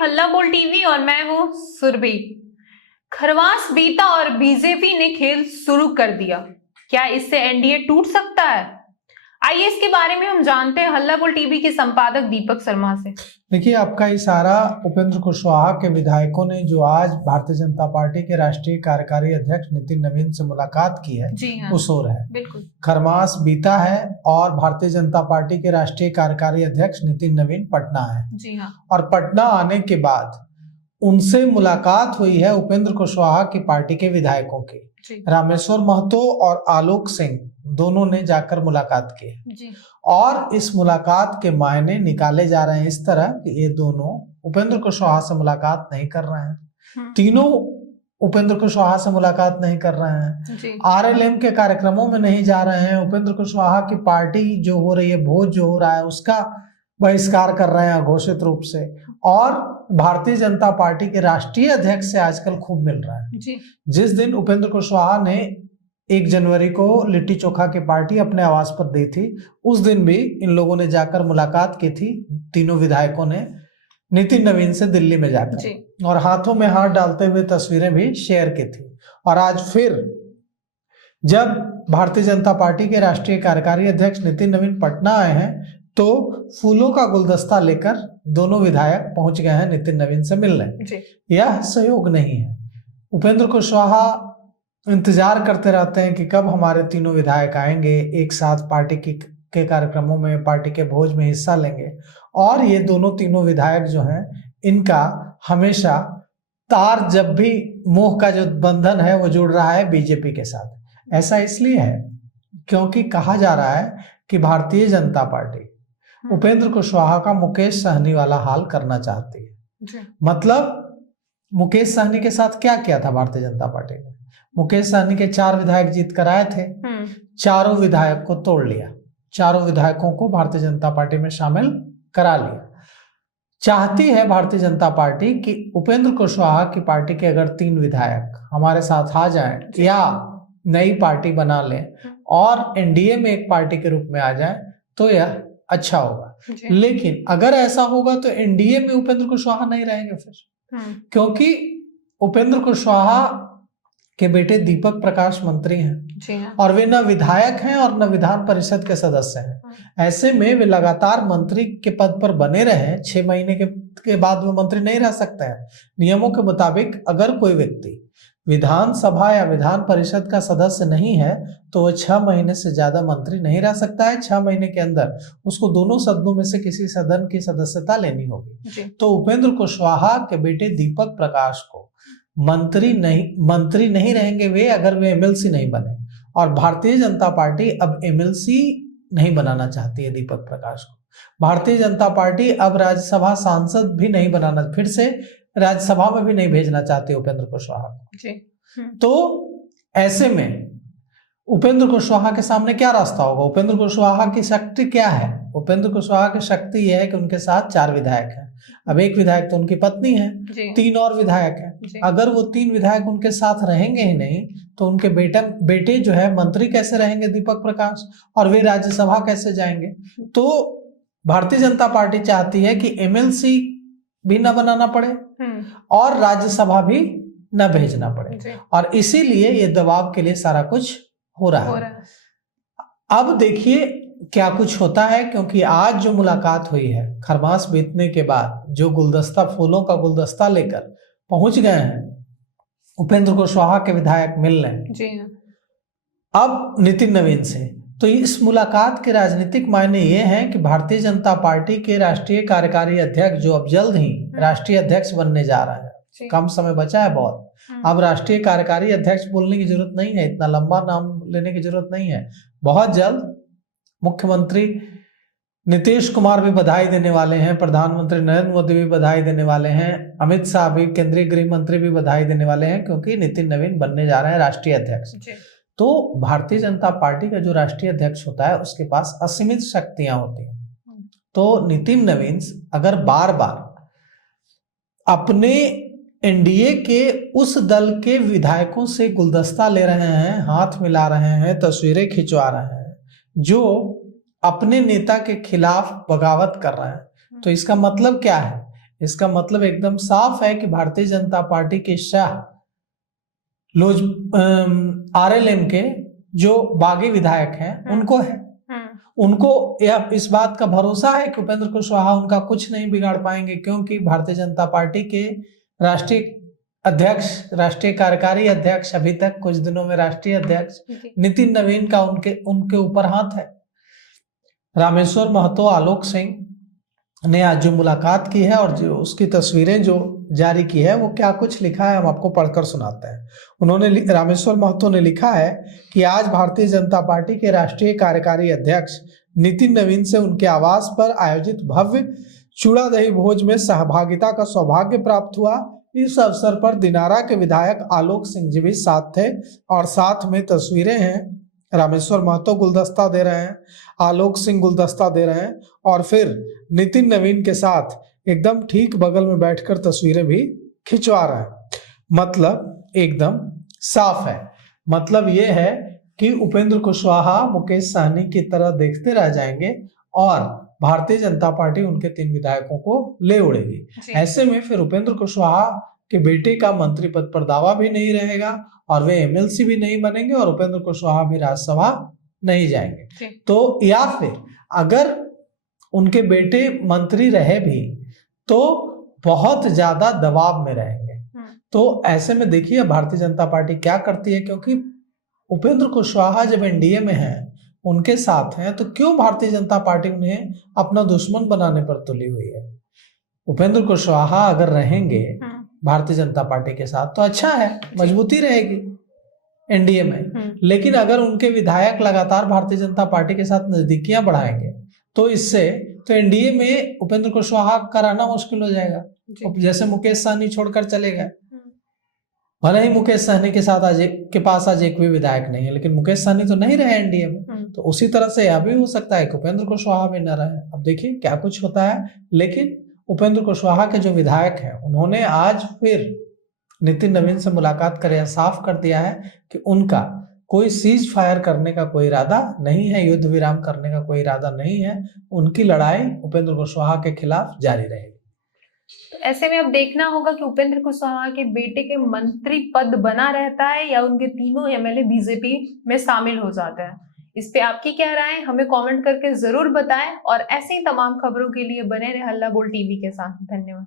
हल्ला बोल टीवी और मैं हूं सुरभि। खरवास बीता और बीजेपी ने खेल शुरू कर दिया। क्या इससे एनडीए टूट सकता है? आइए इसके बारे में हम जानते हैं हल्ला बोल टीवी के संपादक दीपक शर्मा से। देखिए, आपका इशारा उपेंद्र कुशवाहा के विधायकों ने जो आज भारतीय जनता पार्टी के राष्ट्रीय कार्यकारी अध्यक्ष नितिन नवीन से मुलाकात की है, जी हाँ, उस ओर है। बिल्कुल। खरमास बीता है और भारतीय जनता पार्टी के राष्ट्रीय कार्यकारी अध्यक्ष नितिन नवीन पटना है। जी हाँ। और पटना आने के बाद उनसे मुलाकात हुई है उपेंद्र कुशवाहा की पार्टी के विधायकों की। रामेश्वर महतो और आलोक सिंह दोनों ने जाकर मुलाकात की है। और इस मुलाकात के मायने निकाले जा रहे हैं इस तरह कि ये दोनों उपेंद्र कुशवाहा से मुलाकात नहीं कर रहे हैं। तीनों उपेंद्र कुशवाहा से मुलाकात नहीं कर रहे हैं। आरएलएम के कार्यक्रमों में नहीं जा रहे हैं। उपेंद्र कुशवाहा की पार्टी जो हो रही है, भोज जो हो रहा है, उसका बहिष्कार कर रहे हैं घोषित रूप से। और भारतीय जनता पार्टी के राष्ट्रीय अध्यक्ष से आजकल खूब मिल रहा है। जिस दिन उपेंद्र कुशवाहा ने 1 जनवरी को लिट्टी चोखा की पार्टी अपने आवास पर दी थी, उस दिन भी इन लोगों ने जाकर मुलाकात की थी, तीनों विधायकों ने, नितिन नवीन से दिल्ली में जाकर, और हाथों में हाथ डालते हुए तस्वीरें भी शेयर की थी। और आज फिर जब भारतीय जनता पार्टी के राष्ट्रीय कार्यकारी अध्यक्ष नितिन नवीन पटना आए हैं, तो फूलों का गुलदस्ता लेकर दोनों विधायक पहुंच गए हैं नितिन नवीन से मिलने। यह सहयोग नहीं है। उपेंद्र कुशवाहा इंतजार करते रहते हैं कि कब हमारे तीनों विधायक आएंगे, एक साथ पार्टी के कार्यक्रमों में, पार्टी के भोज में हिस्सा लेंगे। और ये दोनों तीनों विधायक जो हैं, इनका हमेशा तार, जब भी मोह का जो बंधन है वो जुड़ रहा है बीजेपी के साथ। ऐसा इसलिए है क्योंकि कहा जा रहा है कि भारतीय जनता पार्टी उपेंद्र कुशवाहा का मुकेश सहनी वाला हाल करना चाहती है। मतलब मुकेश सहनी के साथ क्या किया था भारतीय जनता पार्टी ने? मुकेश सहनी के 4 विधायक जीत कर आए थे, चारों विधायक को तोड़ लिया, चारों विधायकों को भारतीय जनता पार्टी में शामिल करा लिया। चाहती है भारतीय जनता पार्टी कि उपेंद्र कुशवाहा की पार्टी के अगर 3 विधायक हमारे साथ आ जाएं या नई पार्टी बना लें और एनडीए में एक पार्टी के रूप में आ जाएं, तो यह अच्छा होगा। लेकिन अगर ऐसा होगा तो एनडीए में उपेंद्र कुशवाहा नहीं रहेंगे फिर, क्योंकि उपेंद्र कुशवाहा के बेटे दीपक प्रकाश मंत्री हैं और वे न विधायक हैं और न विधान परिषद के सदस्य हैं। ऐसे में वे लगातार मंत्री के पद पर बने रहे, 6 महीने के बाद वो मंत्री नहीं रह सकते हैं। नियमों के मुताबिक अगर कोई व्यक्ति विधानसभा या विधान परिषद का सदस्य नहीं है तो वह 6 महीने से ज्यादा मंत्री नहीं रह सकता है। 6 महीने के अंदर उसको दोनों सदनों में से किसी सदन की सदस्यता लेनी होगी। तो उपेंद्र कुशवाहा के बेटे दीपक प्रकाश को मंत्री नहीं रहेंगे वे, अगर वे एमएलसी नहीं बने। और भारतीय जनता पार्टी अब एमएलसी नहीं बनाना चाहती है दीपक प्रकाश को। भारतीय जनता पार्टी अब राज्यसभा सांसद भी नहीं बनाना, फिर से राज्यसभा में भी नहीं भेजना चाहती उपेंद्र कुशवाहा को। तो ऐसे में उपेंद्र कुशवाहा के सामने क्या रास्ता होगा? उपेंद्र कुशवाहा की शक्ति क्या है? उपेंद्र कुशवाहा की शक्ति यह है कि उनके साथ 4 विधायक हैं। अब 1 विधायक तो उनकी पत्नी है, 3 और विधायक हैं। अगर वो 3 विधायक उनके साथ रहेंगे ही नहीं तो उनके बेटे जो है मंत्री कैसे रहेंगे दीपक प्रकाश, और वे राज्यसभा कैसे जाएंगे? तो भारतीय जनता पार्टी चाहती है कि एमएलसी भी न बनाना पड़े और राज्यसभा भी न भेजना पड़े, और इसीलिए ये दबाव के लिए सारा कुछ हो रहा है। अब देखिए क्या कुछ होता है, क्योंकि आज जो मुलाकात हुई है, खरमास बीतने के बाद जो गुलदस्ता, फूलों का गुलदस्ता लेकर पहुंच गए हैं उपेंद्र कुशवाहा के विधायक मिलने अब नितिन नवीन से, तो इस मुलाकात के राजनीतिक मायने ये हैं कि भारतीय जनता पार्टी के राष्ट्रीय कार्यकारी अध्यक्ष, जो अब जल्द ही राष्ट्रीय अध्यक्ष बनने जा रहा है, कम समय बचा है बहुत, अब राष्ट्रीय कार्यकारी अध्यक्ष बोलने की जरूरत नहीं है, इतना लंबा नाम लेने की जरूरत नहीं है। बहुत जल्द मुख्यमंत्री नीतीश कुमार भी बधाई देने वाले हैं, प्रधानमंत्री नरेंद्र मोदी भी बधाई देने वाले हैं, अमित शाह भी, केंद्रीय गृह मंत्री भी बधाई देने वाले हैं, क्योंकि नितिन नवीन बनने जा रहे हैं राष्ट्रीय अध्यक्ष। तो भारतीय जनता पार्टी का जो राष्ट्रीय अध्यक्ष होता है उसके पास असीमित शक्तियां होती हैं। तो नितिन नवीन अगर बार बार अपने एनडीए के उस दल के विधायकों से गुलदस्ता ले रहे हैं, हाथ मिला रहे हैं, तस्वीरें खिंचवा रहे हैं, जो अपने नेता के खिलाफ बगावत कर रहे हैं, तो इसका मतलब क्या है? इसका मतलब एकदम साफ है कि भारतीय जनता पार्टी के शाह लोज आरएलएम के जो बागी विधायक हैं उनको है, उनको यह इस बात का भरोसा है कि उपेंद्र कुशवाहा उनका कुछ नहीं बिगाड़ पाएंगे, क्योंकि भारतीय जनता पार्टी के राष्ट्रीय अध्यक्ष, राष्ट्रीय कार्यकारी अध्यक्ष, अभी तक कुछ दिनों में राष्ट्रीय अध्यक्ष नितिन नवीन का उनके ऊपर हाथ है। रामेश्वर महतो, आलोक सिंह ने आज जो मुलाकात की है और जो उसकी तस्वीरें जो जारी की है, वो क्या कुछ लिखा है हम आपको पढ़कर सुनाते हैं। उन्होंने, रामेश्वर महतो ने लिखा है कि आज भारतीय जनता पार्टी के राष्ट्रीय कार्यकारी अध्यक्ष नितिन नवीन से उनके आवास पर आयोजित भव्य चूड़ा दही भोज में सहभागिता का सौभाग्य प्राप्त हुआ। इस अवसर पर दिनारा के विधायक आलोक सिंह जी भी साथ थे और साथ में तस्वीरें हैं। रामेश्वर महतो गुलदस्ता दे रहे हैं, आलोक सिंह गुलदस्ता दे रहे हैं और फिर नितिन नवीन के साथ एकदम ठीक बगल में बैठकर तस्वीरें भी खिंचवा रहे हैं। मतलब एकदम साफ है, मतलब ये है कि उपेंद्र कुशवाहा मुकेश सहनी की तरह देखते रह जाएंगे और भारतीय जनता पार्टी उनके 3 विधायकों को ले उड़ेगी। ऐसे में फिर उपेंद्र कुशवाहा के बेटे का मंत्री पद पर दावा भी नहीं रहेगा और वे एमएलसी भी नहीं बनेंगे और उपेंद्र कुशवाहा भी राज्यसभा नहीं जाएंगे। तो या फिर अगर उनके बेटे मंत्री रहे भी तो बहुत ज्यादा दबाव में रहेंगे। तो ऐसे में देखिए भारतीय जनता पार्टी क्या करती है, क्योंकि उपेंद्र कुशवाहा जब एनडीए में है, उनके साथ हैं, तो क्यों भारतीय जनता पार्टी उन्हें अपना दुश्मन बनाने पर तुली हुई है। उपेंद्र कुशवाहा अगर रहेंगे भारतीय जनता पार्टी के साथ तो अच्छा है, मजबूती रहेगी एनडीए में। लेकिन अगर उनके विधायक लगातार भारतीय जनता पार्टी के साथ नजदीकियां बढ़ाएंगे तो इससे तो एनडीए में उपेंद्र कुशवाहा का रहना मुश्किल हो जाएगा। जैसे मुकेश सहनी छोड़कर चले गए, भले ही मुकेश सहनी के साथ के पास आज एक भी विधायक नहीं है, लेकिन मुकेश सहनी तो नहीं रहे एनडीए में। तो उसी तरह से यह भी हो सकता है कि उपेंद्र कुशवाहा भी न रहे। अब देखिए क्या कुछ होता है। लेकिन उपेंद्र कुशवाहा के जो विधायक हैं उन्होंने आज फिर नितिन नवीन से मुलाकात कर यह साफ कर दिया है कि उनका कोई सीज फायर करने का कोई इरादा नहीं है, युद्ध विराम करने का कोई इरादा नहीं है। उनकी लड़ाई उपेंद्र कुशवाहा के खिलाफ जारी रहेगी। तो ऐसे में अब देखना होगा कि उपेंद्र कुशवाहा के बेटे के मंत्री पद बना रहता है या उनके तीनों एमएलए बीजेपी में शामिल हो जाते हैं। इस पे आपकी क्या राय है, हमें कमेंट करके जरूर बताएं और ऐसे ही तमाम खबरों के लिए बने रहे हल्ला बोल टीवी के साथ। धन्यवाद।